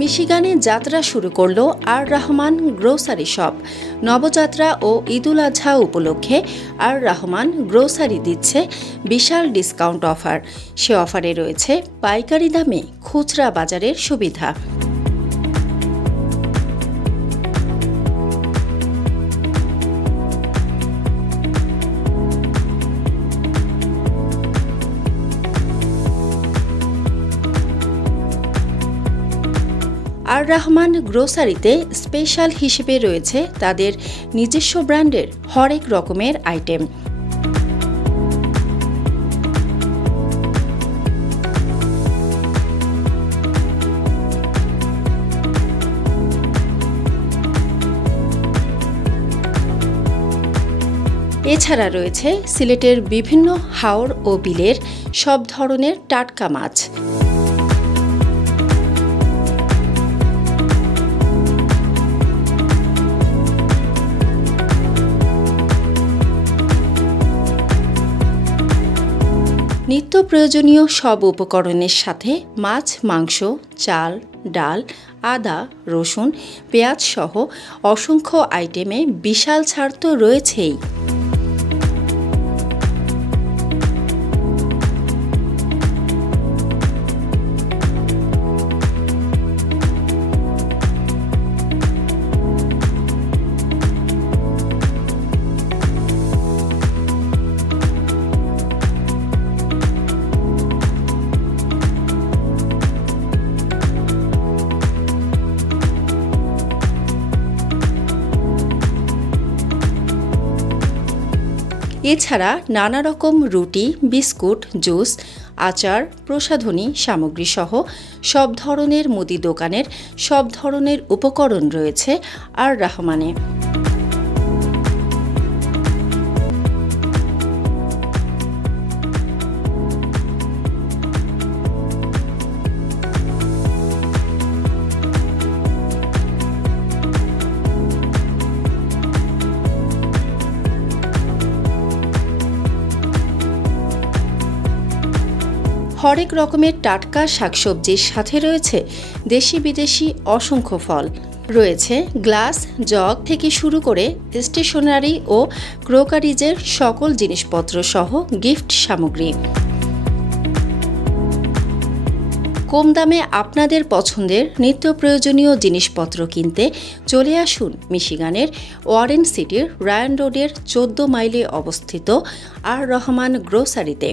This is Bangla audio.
মিশিগানে যাত্রা শুরু করল আর রহমান গ্রোসারি শপ। নবযাত্রা ও ঈদুল আজহা উপলক্ষে আর রহমান গ্রোসারি দিচ্ছে বিশাল ডিসকাউন্ট অফার। সে অফারে রয়েছে পাইকারি দামে খুচরা বাজারের সুবিধা। আর রহমান গ্রোসারিতে স্পেশাল হিসেবে রয়েছে তাদের নিজস্ব ব্র্যান্ডের হরেক রকমের আইটেম। এছাড়া রয়েছে সিলেটের বিভিন্ন হাওর ও বিলের সব ধরনের টাটকা মাছ। নিত্য প্রয়োজনীয় সব উপকরণের সাথে মাছ, মাংস, চাল, ডাল, আদা, রসুন, পেঁয়াজ সহ অসংখ্য আইটেমে বিশাল ছাড় তো রয়েছেই। এছাড়া নানা রকম রুটি, বিস্কুট, জুস, আচার, প্রসাধনী সামগ্রী সহ সব ধরনের মুদি দোকানের সব ধরনের উপকরণ রয়েছে আর রহমানে। হরেক রকমের টাটকা শাকসবজির সাথে রয়েছে দেশি বিদেশি অসংখ্য ফল। রয়েছে গ্লাস, জগ থেকে শুরু করে স্টেশনারি ও ক্রোকারিজের সকল জিনিসপত্র সহ গিফট সামগ্রী। কম দামে আপনাদের পছন্দের নিত্য প্রয়োজনীয় জিনিসপত্র কিনতে চলে আসুন মিশিগানের ওয়ারেন সিটির রায়ান রোডের 14 মাইলে অবস্থিত আর রহমান গ্রোসারিতে।